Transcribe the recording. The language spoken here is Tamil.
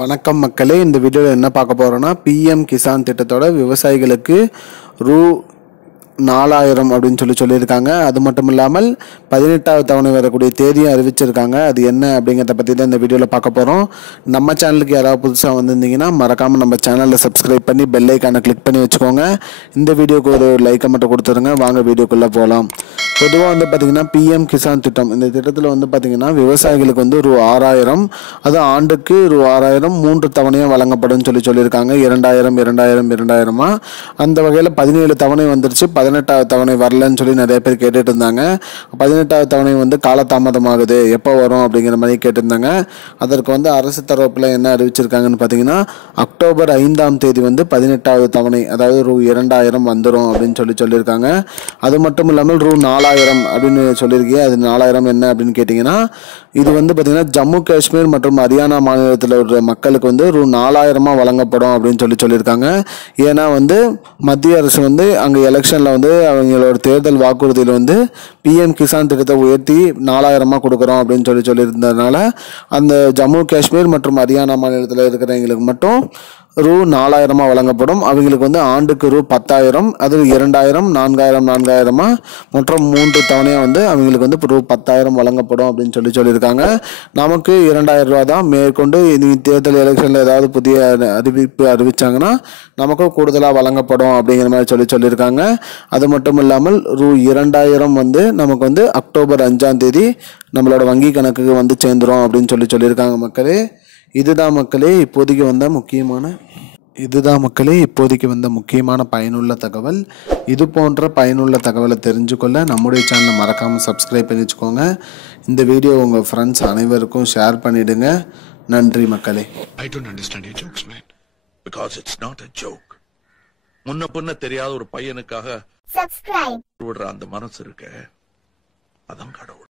வணக்கம் மக்களே, இந்த வீடியோவில் என்ன பார்க்க போகிறோன்னா பிஎம் கிசான் திட்டத்தோட விவசாயிகளுக்கு ரூ 4000 அப்படின்னு சொல்லியிருக்காங்க. அது மட்டும் இல்லாமல் 18வது தவணை வரக்கூடிய தேதியும் அறிவிச்சிருக்காங்க. அது என்ன அப்படிங்கிறத பற்றி தான் இந்த வீடியோவில் பார்க்க போகிறோம். நம்ம சேனலுக்கு யாராவது புதுசாக வந்திருந்தீங்கன்னா மறக்காமல் நம்ம சேனலில் சப்ஸ்கிரைப் பண்ணி பெல் ஐக்கானை கிளிக் பண்ணி வச்சுக்கோங்க. இந்த வீடியோக்கு ஒரு லைக்கை மட்டும் கொடுத்துருங்க. வாங்க வீடியோக்குள்ளே போகலாம். பொதுவாக பார்த்திங்கன்னா பிஎம் கிசான் திட்டம், இந்த திட்டத்தில் பார்த்திங்கன்னா விவசாயிகளுக்கு ரூ 6000, அது ஆண்டுக்கு ரூ 6000 3 தவணையாக வழங்கப்படும் சொல்லியிருக்காங்க. 2000 அந்த வகையில் 17 தவணை வந்துருச்சு. 18வது தவணை வரலன்னு சொல்லி நிறைய பேர் கேட்டுட்டு இருந்தாங்க. 18வது தவணை காலதாமதமாகுது, எப்போ வரும் அப்படிங்கிற மாதிரி கேட்டிருந்தாங்க. அதற்கு அரசு தரப்பில் என்ன அறிவிச்சிருக்காங்கன்னு பார்த்தீங்கன்னா, அக்டோபர் 5ஆம் தேதி 18வது தவணை, அதாவது ரூ 2000 வந்துடும் அப்படின்னு சொல்லியிருக்காங்க. அது மட்டும் இல்லாமல் ரூ 4000 அப்படின்னு சொல்லியிருக்கீங்க. அது 4000 என்ன அப்படின்னு கேட்டிங்கன்னா, இது பார்த்தீங்கன்னா ஜம்மு காஷ்மீர் மற்றும் ஹரியானா மாநிலத்தில் உள்ள மக்களுக்கு ரூ 4000 வழங்கப்படும் அப்படின்னு சொல்லியிருக்காங்க. ஏன்னா மத்திய அரசு அங்கே எலெக்ஷனில் அவங்களோட தேர்தல் வாக்குறுதியில் பிஎம் கிசான் திட்டத்தை உயர்த்தி 4000 கொடுக்குறோம் அப்படின்னு சொல்லியிருந்ததுனால அந்த ஜம்மு காஷ்மீர் மற்றும் ஹரியானா மாநிலத்தில் இருக்கிறவங்களுக்கு மட்டும் ரூ 4000 வழங்கப்படும். அவங்களுக்கு ஆண்டுக்கு ரூ 10,000, அது 2000 4000 மற்றும் 3 தவணையாக அவங்களுக்கு ரூ 10,000 வழங்கப்படும் அப்படின்னு சொல்லியிருக்காங்க. நமக்கு 2000 ரூபா தான். மேற்கொண்டு தேர்தல் எலெக்ஷனில் ஏதாவது புதிய அறிவிப்பு அறிவிச்சாங்கன்னா நமக்கும் கூடுதலாக வழங்கப்படும் அப்படிங்கிற மாதிரி சொல்லியிருக்காங்க. அது மட்டும் இல்லாமல் ரூ 2000 நமக்கு அக்டோபர் 5ஆம் தேதி நம்மளோட வங்கி கணக்குக்கு சேர்ந்துடும் அப்படின்னு சொல்லியிருக்காங்க. மக்களே, இதுதான் மக்களே இப்போதைக்கு வந்த முக்கியமான பயனுள்ள தகவல். இது போன்ற பயனுள்ள தகவலை தெரிஞ்சுக்கொள்ள நம்முடைய சேனலை மறக்காமல் சப்ஸ்கிரைப் பண்ணி வச்சுக்கோங்க. இந்த வீடியோ உங்கள் ஃப்ரெண்ட்ஸ் அனைவருக்கும் ஷேர் பண்ணிடுங்க. நன்றி மக்களே. I don't understand your jokes, man. Because it's not a joke. முன்ன பின்ன தெரியாத ஒரு பையனுக்காக சப்ஸ்கிரைப் விடுற அந்த மனசு இருக்க, அதான் கடவுள்.